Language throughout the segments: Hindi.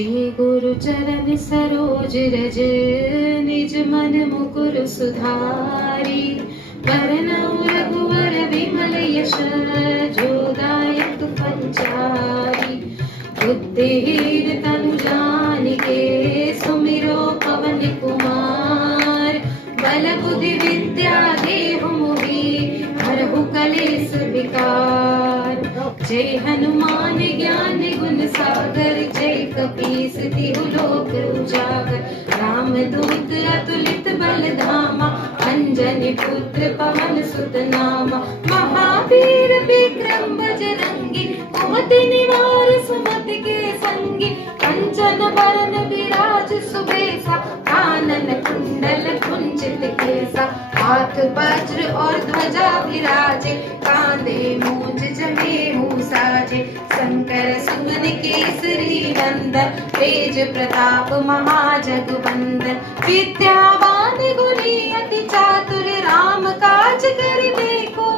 श्री गुरु चरण सरोज रज निज मन मुकुर सुधारी वरनउ रघुवर विमल यश जोदायक पंचारी बुद्धिहीन तनु जानिके सुमिरो पवन कुमार बल बुद्धि विद्या देहु मोहि हरहु कलेस विकार जय हनुमान ज्ञान गुण सागर जय कपीस तिहु लोक उजागर रामदूत अतुलित बल धामा अंजनी पुत्र पवन सुत नामा महावीर विक्रम बजरंगी कुमति निवार सुमति के संगी कंचन बरन विराज सुबेसा कानन कुंडल कुंचित केसा हाथ वज्र और ध्वजा विराजे कांधे मूंज जनेऊ साजे शंकर सुमन केसरी नंदन तेज प्रताप महाजगवंदन विद्यावान गुणी अति चातुर राम काज करिबे को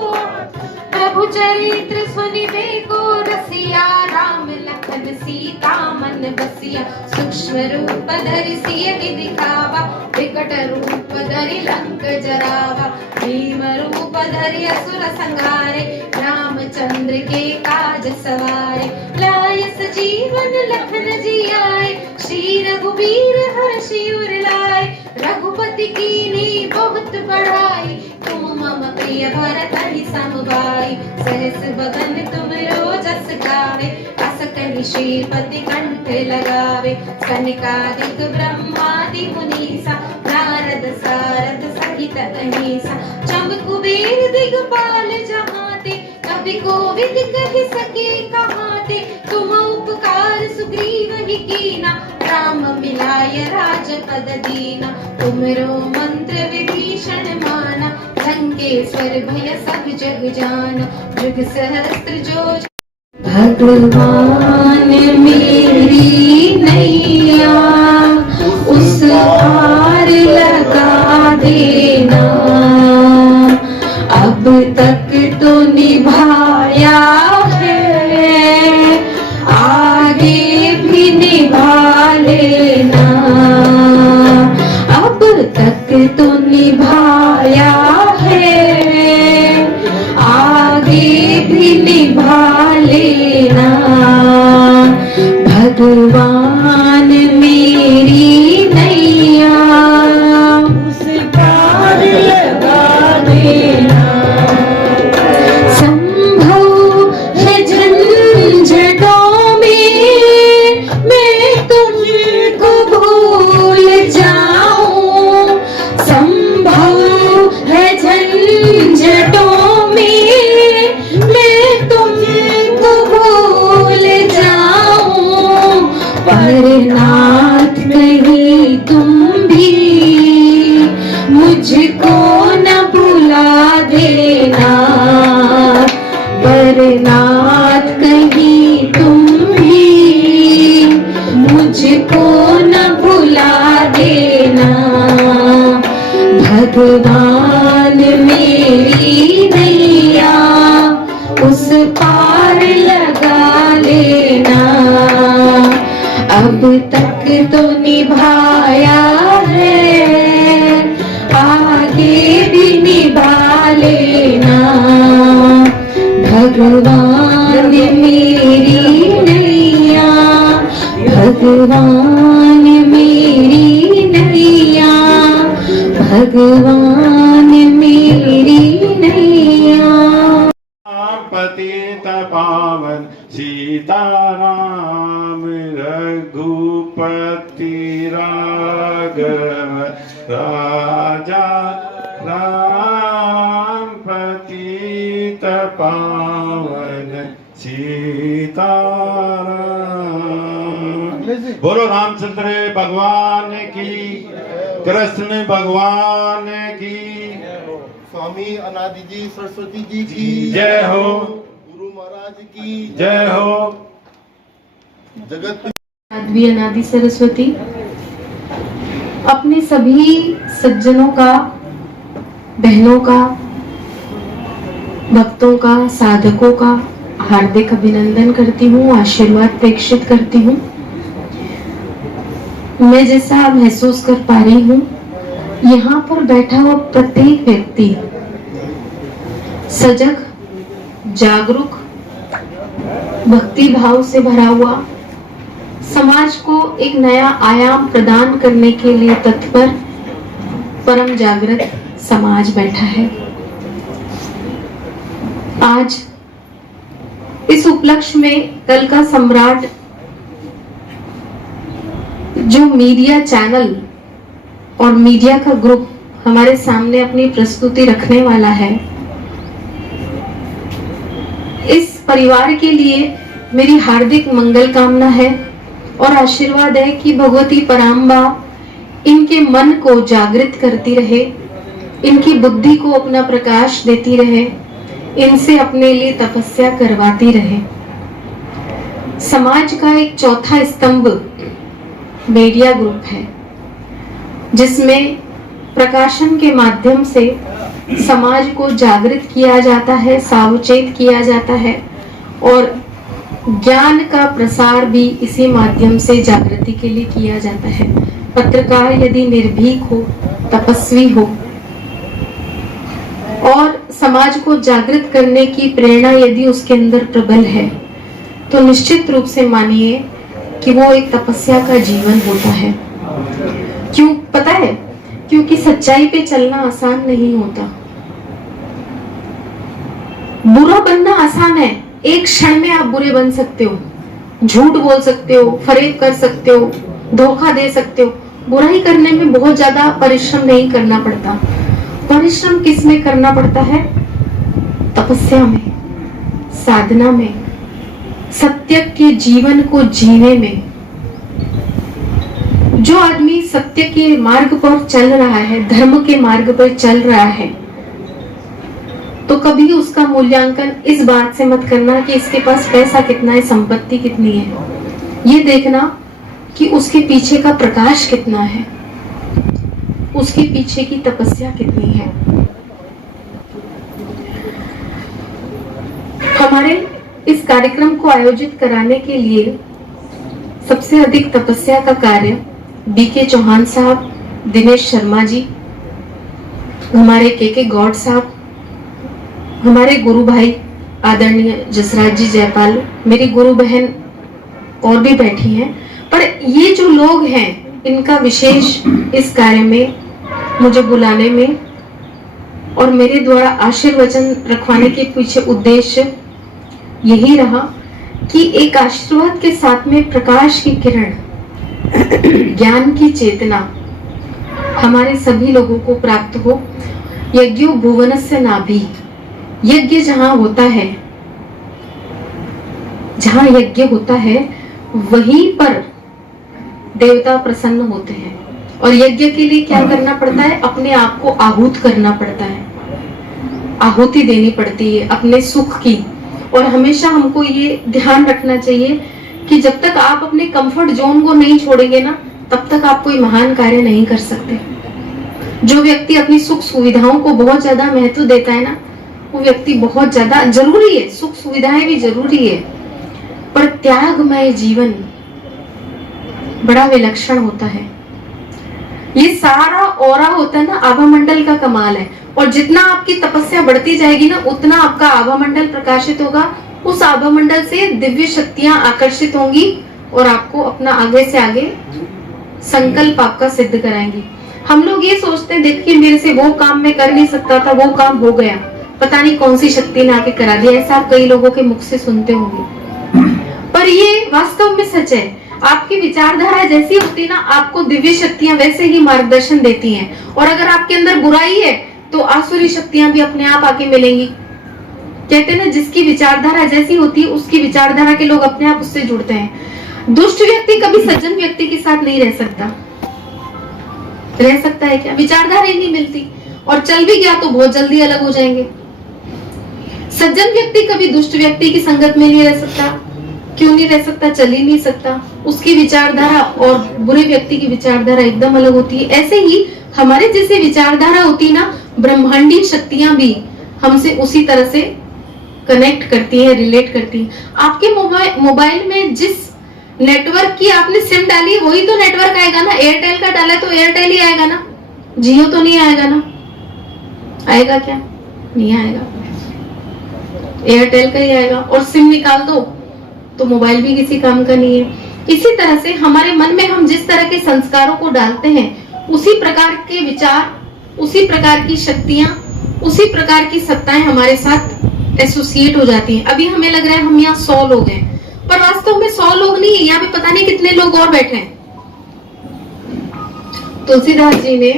प्रभु चरित्र सुनिबे को रसिया राम लखन सीता मन बसिया सूक्ष्म रूप धरि सियहि दिखावा विकट रूप धरि लंक जरावा भीम रूप धरि असुर संहारे रामचंद्र के काज सवारे लाय सजीवन लखन जियाए श्री रघुवीर हर्षि उर लाए रघुपति कीन्ही बहुत बढ़ाई तुम मम प्रिय भरतहि सम भाई सहस बदन तुमरो जस गावे अस कहि श्रीपति कंठ लगावे सनकादिक ब्रह्मादि मुनीसा नारद सारद सहित अहिसा चम कुबेर दिगपाल जहाते कवि कोविद कहि सके कहाते तुम उपकार सुग्रीव ही कीना राम मिलाय राजपद दीना तुमरो मंत्र विभीषण माना लंकेश्वर भय सब जग जाना जुग सहस्त्र जो भगवान मेरी नैया उस पार लगा देना अब तक तो निभाया है आगे भी निभा लेना अब तक तो निभाया है आगे भी निभा लेना भगवान मेरी नैया उस पार लगा देना संभव है झंझटों में मैं तुमको भूल जाऊं संभव है झंझटों में मैं तुमको भूल जाऊं पर नाथ कहीं तुम भी मुझको न भुला देना पर नाथ कहीं तुम भी मुझको न भुला देना भगवान मेरी नैया उस पार लगा लेना अब तक तो निभाया है आगे भी निभा लेना भगवान मेरी नैया भगवान मेरी नैया भगवान मेरी नैया पतित पावन सीताराम रघुपति राघव राजा राम पतित पावन सीताराम। बोलो रामचंद्र भगवान की कृष्ण भगवान की स्वामी अनादि जी सरस्वती जी की जय हो गुरु महाराज की जय हो जगत साध्वी अनादि सरस्वती अपने सभी सज्जनों का बहनों का भक्तों का साधकों का हार्दिक अभिनंदन करती हूँ, आशीर्वाद प्रेक्षित करती हूँ। मैं जैसा महसूस कर पा रही हूँ, यहाँ पर बैठा हुआ प्रत्येक व्यक्ति सजग, जागरूक, भक्ति भाव से भरा हुआ, समाज को एक नया आयाम प्रदान करने के लिए तत्पर, परम जागृत समाज बैठा है। आज इस उपलक्ष्य में कल का सम्राट जो मीडिया चैनल और मीडिया का ग्रुप हमारे सामने अपनी प्रस्तुति रखने वाला है, इस परिवार के लिए मेरी हार्दिक मंगल कामना है और आशीर्वाद है कि भगवती पराम्बा इनके मन को जागृत करती रहे, इनकी बुद्धि को अपना प्रकाश देती रहे, इनसे अपने लिए तपस्या करवाती रहे। समाज का एक चौथा स्तंभ मीडिया ग्रुप है, जिसमें प्रकाशन के माध्यम से समाज को जागृत किया जाता है, सावचेत किया जाता है और ज्ञान का प्रसार भी इसी माध्यम से जागृति के लिए किया जाता है। पत्रकार यदि निर्भीक हो, तपस्वी हो और समाज को जागृत करने की प्रेरणा यदि उसके अंदर प्रबल है, तो निश्चित रूप से मानिए कि वो एक तपस्या का जीवन होता है। क्यों पता है? क्योंकि सच्चाई पे चलना आसान नहीं होता। बुरा बनना आसान है, एक क्षण में आप बुरे बन सकते हो, झूठ बोल सकते हो, फरेब कर सकते हो, धोखा दे सकते हो। बुराई करने में बहुत ज्यादा परिश्रम नहीं करना पड़ता। परिश्रम किस में करना पड़ता है? तपस्या में, साधना में, सत्य के जीवन को जीने में। जो आदमी सत्य के मार्ग पर चल रहा है, धर्म के मार्ग पर चल रहा है, तो कभी उसका मूल्यांकन इस बात से मत करना कि इसके पास पैसा कितना है, संपत्ति कितनी है। ये देखना कि उसके पीछे का प्रकाश कितना है, उसके पीछे की तपस्या कितनी है। हमारे इस कार्यक्रम को आयोजित कराने के लिए सबसे अधिक तपस्या का कार्य बीके चौहान साहब, दिनेश शर्मा जी, हमारे के गौड़ साहब, हमारे गुरु भाई आदरणीय जसराज जी जयपाल, मेरी गुरु बहन और भी बैठी हैं। पर ये जो लोग हैं, इनका विशेष इस कार्य में मुझे बुलाने में और मेरे द्वारा आशीर्वचन रखवाने के पीछे उद्देश्य यही रहा कि एक आशीर्वाद के साथ में प्रकाश की किरण, ज्ञान की चेतना हमारे सभी लोगों को प्राप्त हो। यज्ञो भुवनस्य नाभि, यज्ञ जहां होता है, जहां यज्ञ होता है वहीं पर देवता प्रसन्न होते हैं। और यज्ञ के लिए क्या करना पड़ता है? अपने आप को आहूत करना पड़ता है, आहुति देनी पड़ती है अपने सुख की। और हमेशा हमको ये ध्यान रखना चाहिए कि जब तक आप अपने कंफर्ट जोन को नहीं छोड़ेंगे ना, तब तक आप कोई महान कार्य नहीं कर सकते। जो व्यक्ति अपनी सुख सुविधाओं को बहुत ज्यादा महत्व देता है ना, वो व्यक्ति बहुत ज्यादा जरूरी है, सुख सुविधाएं भी जरूरी है, पर त्यागमय जीवन बड़ा विलक्षण होता है। ये सारा ऑरा होता है ना, आभा मंडल का कमाल है। और जितना आपकी तपस्या बढ़ती जाएगी ना, उतना आपका आभा मंडल प्रकाशित होगा। उस आभा मंडल से दिव्य शक्तियां आकर्षित होंगी और आपको अपना आगे से आगे संकल्प आपका सिद्ध कराएंगी। हम लोग ये सोचते हैं, देखिए मेरे से वो काम मैं कर नहीं सकता था, वो काम हो गया, पता नहीं कौन सी शक्ति ने आके करा दिया। ऐसा आप कई लोगों के मुख से सुनते होंगे, पर ये वास्तव में सच है। आपकी विचारधारा जैसी होती ना, आपको दिव्य शक्तियां वैसे ही मार्गदर्शन देती हैं। और अगर आपके अंदर बुराई है तो आसुरी शक्तियां भी अपने आप आके मिलेंगी। कहते हैं ना, जिसकी विचारधारा जैसी होती है उसकी विचारधारा के लोग अपने आप उससे जुड़ते हैं। दुष्ट व्यक्ति कभी सज्जन व्यक्ति के साथ नहीं रह सकता। रह सकता है क्या? विचारधारा ही नहीं मिलती, और चल भी गया तो बहुत जल्दी अलग हो जाएंगे। सज्जन व्यक्ति कभी दुष्ट व्यक्ति की संगत में नहीं रह सकता। क्यों नहीं रह सकता? चल ही नहीं सकता। उसकी विचारधारा और बुरे व्यक्ति की विचारधारा एकदम अलग होती है। ऐसे ही हमारे जैसे विचारधारा होती है ना, ब्रह्मांडीय शक्तियां भी हमसे उसी तरह से कनेक्ट करती है, रिलेट करती है। आपके मोबाइल में जिस नेटवर्क की आपने सिम डाली, वही तो नेटवर्क आएगा ना। एयरटेल का डाला है तो एयरटेल ही आएगा ना, जियो तो नहीं आएगा ना। आएगा क्या? नहीं आएगा, एयरटेल का ही आएगा। और सिम निकाल दो तो मोबाइल भी किसी काम का नहीं है। इसी तरह से हमारे मन में हम जिस तरह के संस्कारों को डालते हैं, उसी प्रकार के विचार, उसी प्रकार की शक्तियां, उसी प्रकार की सत्ताएं हमारे साथ एसोसिएट हो जाती हैं। अभी हमें लग रहा है हम यहाँ 100 लोग हैं, पर वास्तव में 100 लोग नहीं है, यहाँ पे पता नहीं कितने लोग और बैठे हैं। तुलसीदास जी ने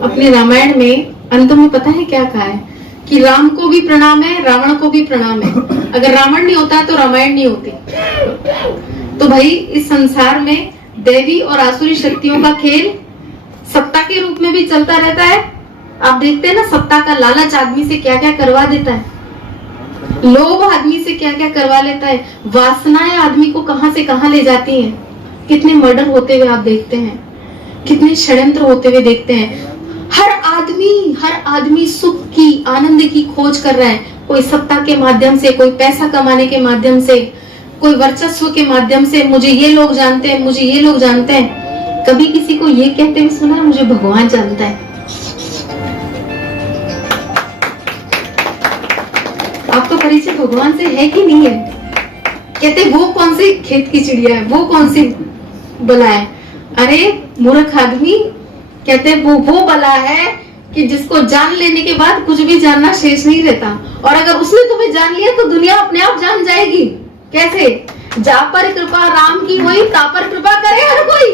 अपने रामायण में अंत में पता है क्या कहा है कि राम को भी प्रणाम है, रावण को भी प्रणाम है। अगर रावण नहीं होता तो रामायण नहीं होती। तो भाई इस संसार में देवी और आसुरी शक्तियों का खेल सत्ता के रूप में भी चलता रहता है। आप देखते हैं ना, सत्ता का लालच आदमी से क्या क्या करवा देता है, लोभ आदमी से क्या क्या करवा लेता है, वासनाएं आदमी को कहां से कहां ले जाती हैं। कितने मर्डर होते हुए आप देखते हैं, कितने षड्यंत्र होते हुए देखते हैं। हर आदमी सुख की, आनंद की खोज कर रहा है, कोई सत्ता के माध्यम से, कोई पैसा कमाने के माध्यम से, कोई वर्चस्व के माध्यम से। मुझे ये लोग जानते हैं, मुझे ये लोग जानते हैं। कभी किसी को ये कहते हुए सुना है मुझे भगवान जानता है? आपका परिचय भगवान से है कि नहीं है? कहते वो कौन सी खेत की चिड़िया है, वो कौन सी बला है। अरे मूर्ख आदमी, कहते वो बला है कि जिसको जान लेने के बाद कुछ भी जानना शेष नहीं रहता। और अगर उसने तुम्हें जान लिया तो दुनिया अपने आप जान जाएगी। कैसे? जा पर कृपा राम की हुई, ता पर कृपा करे हर कोई।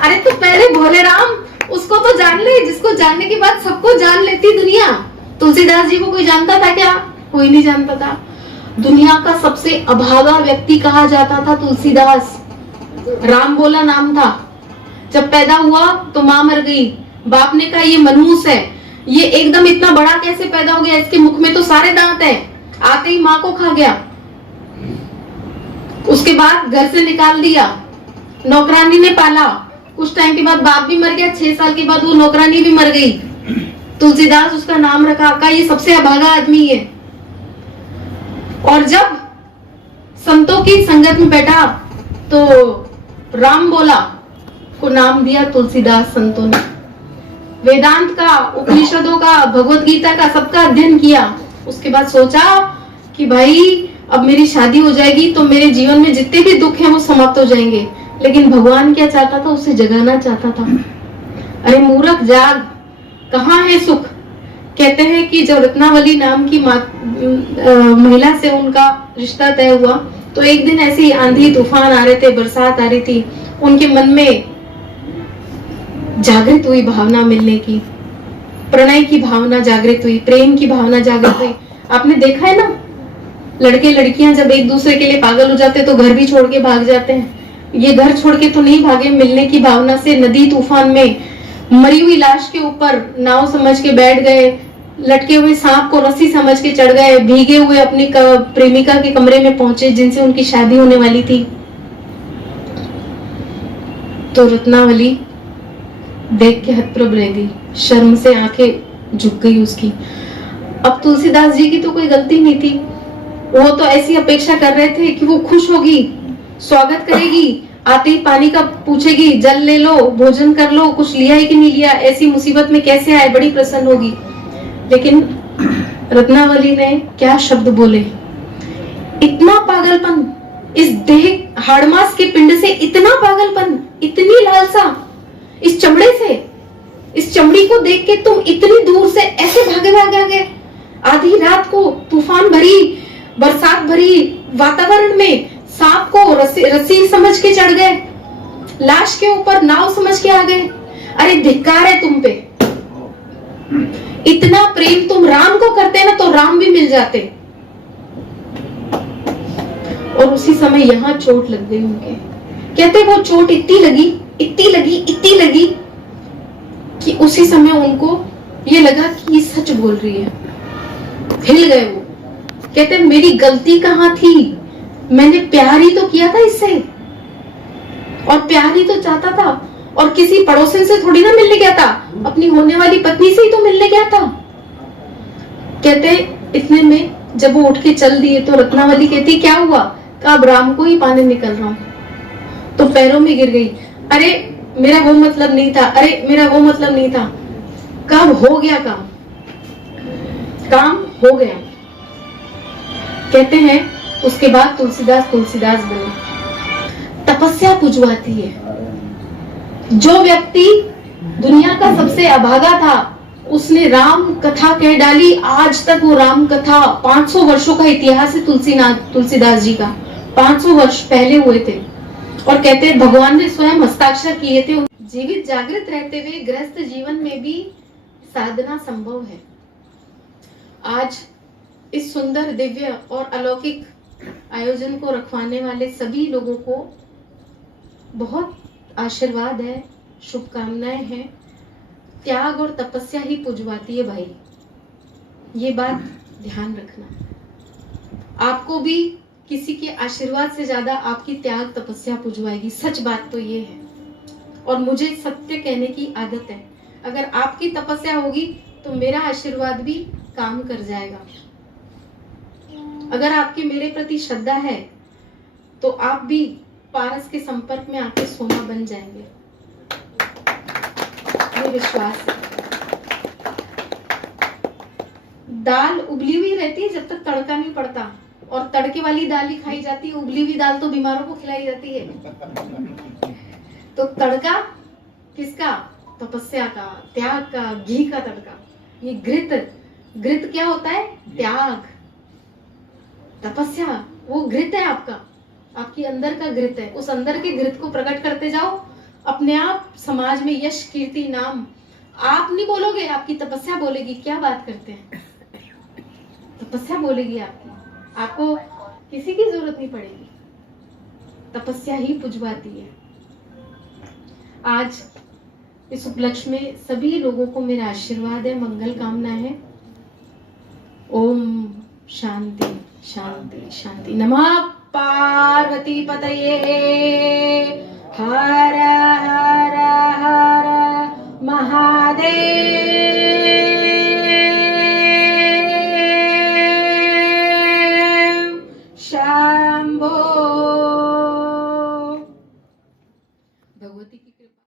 अरे तो पहले भोले राम उसको तो जान ले, जिसको जानने के बाद सबको जान लेती दुनिया। तुलसीदास जी को कोई जानता था क्या? कोई नहीं जानता था। दुनिया का सबसे अभागा व्यक्ति कहा जाता था तुलसीदास। राम बोला नाम था। जब पैदा हुआ तो माँ मर गई, बाप ने कहा ये मनहूस है, ये एकदम इतना बड़ा कैसे पैदा हो गया, इसके मुख में तो सारे दांत हैं। आते ही माँ को खा गया। उसके बाद घर से निकाल दिया, नौकरानी ने पाला। कुछ टाइम के बाद बाप भी मर गया, 6 साल के बाद वो नौकरानी भी मर गई। तुलसीदास उसका नाम रखा, कहा ये सबसे अभागा आदमी है। और जब संतों की संगत में बैठा तो राम बोला को नाम दिया तुलसीदास। संतों ने वेदांत का, उपनिषदों का, भगवत गीता का सबका अध्ययन किया। उसके बाद सोचा कि भाई अब मेरी शादी हो जाएगी तो मेरे जीवन में जितने भी दुख हैं वो समाप्त हो जाएंगे। लेकिन भगवान क्या चाहता था? उसे जगाना चाहता था। अरे मूर्ख जाग, कहाँ है सुख? कहते हैं कि जब रत्नावली नाम की महिला से उनका रिश्ता तय हुआ तो एक दिन ऐसे ही आंधी तूफान आ रहे थे, बरसात आ रही थी, उनके मन में जागृत हुई भावना मिलने की, प्रणय की भावना जागृत हुई, प्रेम की भावना जागृत हुई। आपने देखा है ना, लड़के लड़कियां जब एक दूसरे के लिए पागल हो जाते तो घर भी छोड़ के भाग जाते हैं। ये घर छोड़ के तो नहीं भागे, मिलने की भावना से नदी तूफान में मरी हुई लाश के ऊपर नाव समझ के बैठ गए, लटके हुए सांप को रस्सी समझ के चढ़ गए, भीगे हुए अपनी प्रेमिका के कमरे में पहुंचे जिनसे उनकी शादी होने वाली थी। तो रत्नावली देख के हतप्रभ रह गई, शर्म से आंखें झुक गई उसकी। अब तुलसीदास जी की तो कोई गलती नहीं थी, वो तो ऐसी अपेक्षा कर रहे थे कि वो खुश होगी, स्वागत करेगी, आते ही पानी का पूछेगी, जल ले लो, भोजन कर लो, कुछ लिया है कि नहीं लिया, ऐसी मुसीबत में कैसे आए, बड़ी प्रसन्न होगी। लेकिन रत्नावली ने क्या शब्द बोले, इतना पागलपन, इस देह हाड़मास के पिंड से इतना पागलपन, इतनी लालसा, इस चमड़े से, इस चमड़ी को देख के तुम इतनी दूर से ऐसे भागे भागे आ गए, आधी रात को तूफान भरी, बरसात भरी वातावरण में सांप को रस्सी समझ के चढ़ गए, लाश के ऊपर नाव समझ के आ गए। अरे धिक्कार है तुम पे। इतना प्रेम तुम राम को करते ना तो राम भी मिल जाते। और उसी समय यहाँ चोट लग गई उनके। कहते वो चोट इतनी लगी, इतनी लगी, इतनी लगी कि उसी समय उनको ये लगा कि ये सच बोल रही है। हिल गए वो। कहते मेरी गलती कहाँ थी, मैंने प्यार ही तो किया था इससे, और प्यार ही तो चाहता था, और किसी पड़ोसन से थोड़ी ना मिलने गया था, अपनी होने वाली पत्नी से ही तो मिलने गया था। कहते इतने में जब वो उठ के चल दिए तो रत्नावली कहती क्या हुआ? तो अब राम को ही पाने निकल रहा हूं। तो पैरों में गिर गई, अरे मेरा वो मतलब नहीं था, अरे मेरा वो मतलब नहीं था। कब हो गया काम? काम हो गया। कहते हैं उसके बाद तुलसीदास बने। तपस्या पुजवाती है। जो व्यक्ति दुनिया का सबसे अभागा था, उसने राम कथा कह डाली। आज तक वो राम कथा 500 वर्षों का इतिहास है तुलसीदास जी का। 500 वर्ष पहले हुए थे और कहते हैं भगवान ने स्वयं हस्ताक्षर किए थे। जीवित जागृत रहते हुए गृहस्थ जीवन में भी साधना संभव है। आज इस सुंदर, दिव्य और अलौकिक आयोजन को रखवाने वाले सभी लोगों को बहुत आशीर्वाद है, शुभकामनाएं हैं। त्याग और तपस्या ही पुजवाती है भाई, ये बात ध्यान रखना। आपको भी किसी के आशीर्वाद से ज्यादा आपकी त्याग तपस्या पुजवाएगी। सच बात तो ये है और मुझे सत्य कहने की आदत है। अगर आपकी तपस्या होगी तो मेरा आशीर्वाद भी काम कर जाएगा। अगर आपकी मेरे प्रति श्रद्धा है तो आप भी पारस के संपर्क में आके सोना बन जाएंगे, ये विश्वास है। दाल उबली हुई रहती है जब तक तड़का नहीं पड़ता, और तड़के वाली दाल ही खाई जाती है। उबली हुई दाल तो बीमारों को खिलाई जाती है। तो तड़का किसका? तपस्या का, त्याग का, घी का तड़का। ये घृत क्या होता है? त्याग। तपस्या वो घृत है आपका, आपकी अंदर का घृत है। उस अंदर के घृत को प्रकट करते जाओ, अपने आप समाज में यश, कीर्ति, नाम। आप नहीं बोलोगे, आपकी तपस्या बोलेगी। क्या बात करते हैं? तपस्या बोलेगी आपकी, आपको किसी की जरूरत नहीं पड़ेगी। तपस्या ही पुजवाती है। आज इस उपलक्ष्य में सभी लोगों को मेरा आशीर्वाद है, मंगल कामना है। ओम शांति शांति शांति। नमः पार्वती पतये। हर हर हर महादेव।